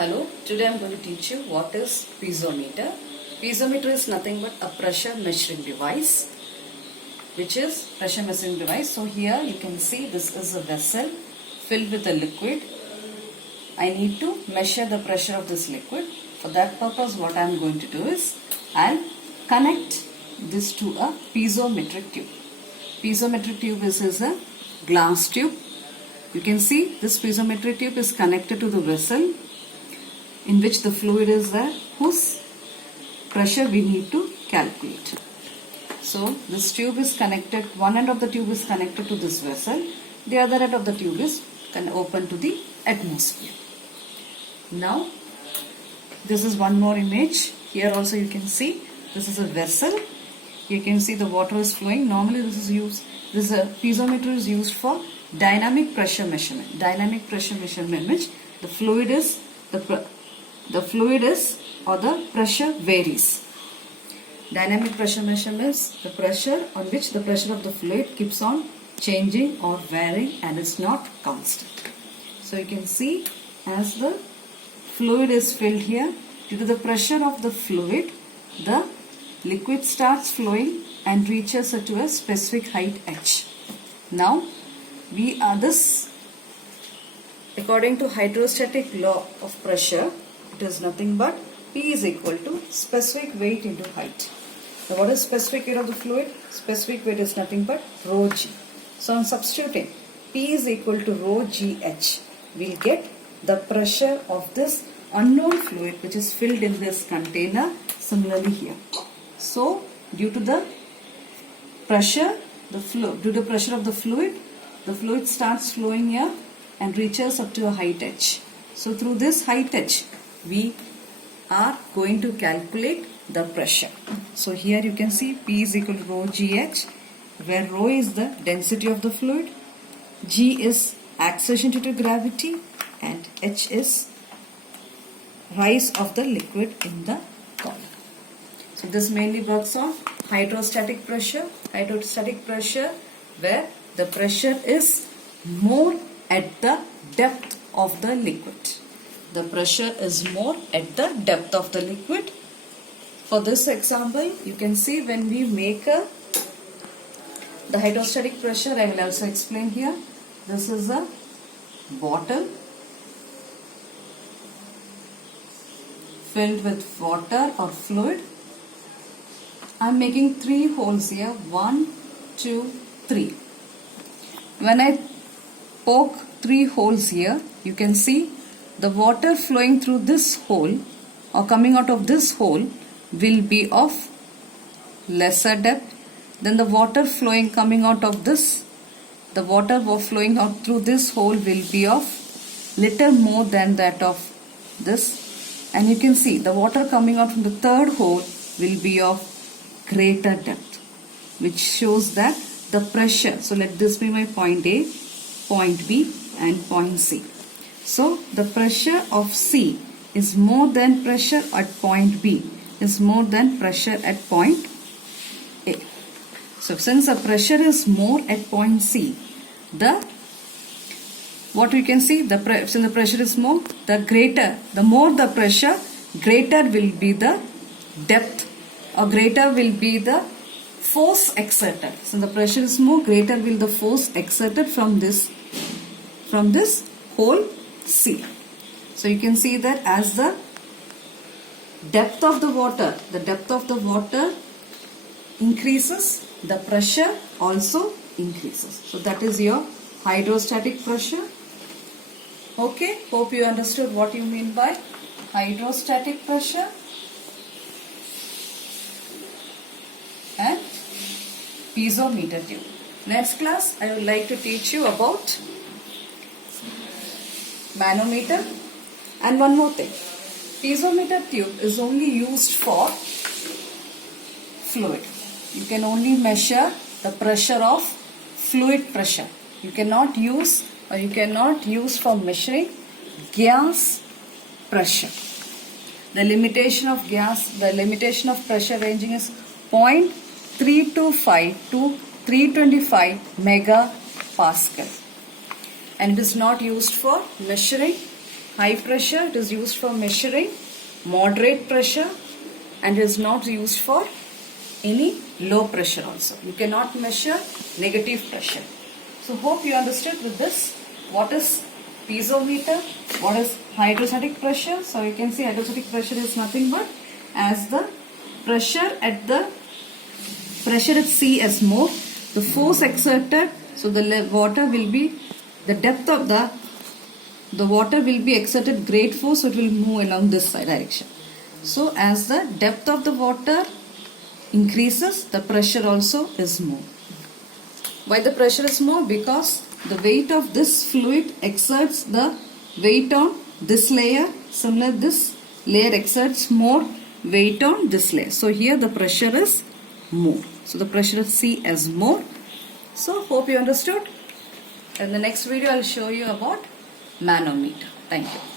Hello, today I am going to teach you what is piezometer. Piezometer is nothing but a pressure measuring device, which is pressure measuring device. So here you can see this is a vessel filled with a liquid. I need to measure the pressure of this liquid. For that purpose what I am going to do is I'll connect this to a piezometric tube. Piezometric tube is a glass tube. You can see this piezometric tube is connected to the vessel in which the fluid is there, whose pressure we need to calculate. So this tube is connected, one end of the tube is connected to this vessel, the other end of the tube is open to the atmosphere. Now this is one more image. Here also you can see this is a vessel. You can see the water is flowing. Normally this piezometer is used for dynamic pressure measurement. Dynamic pressure measurement means the fluid is or the pressure varies. Dynamic pressure measurement is the pressure on which the pressure of the fluid keeps on changing or varying and is not constant. So you can see as the fluid is filled here, due to the pressure of the fluid, the liquid starts flowing and reaches to a specific height h. Now according to hydrostatic law of pressure, it is nothing but P is equal to specific weight into height. So what is specific weight of the fluid? Specific weight is nothing but rho g. So on substituting P is equal to rho gh, we'll get the pressure of this unknown fluid which is filled in this container. Similarly here. So due to the pressure of the fluid starts flowing here and reaches up to a height h. So through this height h, we are going to calculate the pressure. So here you can see P is equal to rho gh, where rho is the density of the fluid, g is acceleration due to gravity, and h is rise of the liquid in the column. So this mainly works on hydrostatic pressure. Hydrostatic pressure where the pressure is more at the depth of the liquid. The pressure is more at the depth of the liquid. For this example, you can see when we make the hydrostatic pressure, I will also explain here. This is a bottle filled with water or fluid. I am making 3 holes here. 1, 2, 3. When I poke 3 holes here, you can see the water flowing through this hole or coming out of this hole will be of lesser depth. Then the water coming out of this, the water flowing out through this hole will be of little more than that of this. And you can see the water coming out from the third hole will be of greater depth, which shows that the pressure, so let this be my point A, point B and point C. So the pressure of C is more than pressure at point B, is more than pressure at point A. So since the pressure is more at point C, what we can see, since the pressure is more, the more the pressure, greater will be the depth or greater will be the force exerted. So the pressure is more, greater will the force exerted from this hole C. So you can see that as the depth of the water increases, the pressure also increases. So that is your hydrostatic pressure. Okay, hope you understood what you mean by hydrostatic pressure and piezometer tube. Next class, I would like to teach you about manometer. And one more thing, piezometer tube is only used for fluid. You can only measure the pressure of fluid pressure. You cannot use for measuring gas pressure. The limitation of pressure ranging is 0.325 to 325 megapascal. And it is not used for measuring high pressure, it is used for measuring moderate pressure, and is not used for any low pressure also. You cannot measure negative pressure. So hope you understood with this what is piezometer, what is hydrostatic pressure. So you can see hydrostatic pressure is nothing but as the pressure at sea is more, the force exerted, so the water will be, the depth of the water will be exerted great force, so it will move along this direction. So as the depth of the water increases, the pressure also is more. Why the pressure is more? Because the weight of this fluid exerts the weight on this layer. Similarly, this layer exerts more weight on this layer. So here the pressure is more. So the pressure at sea is more. So hope you understood. In the next video, I will show you about manometer. Thank you.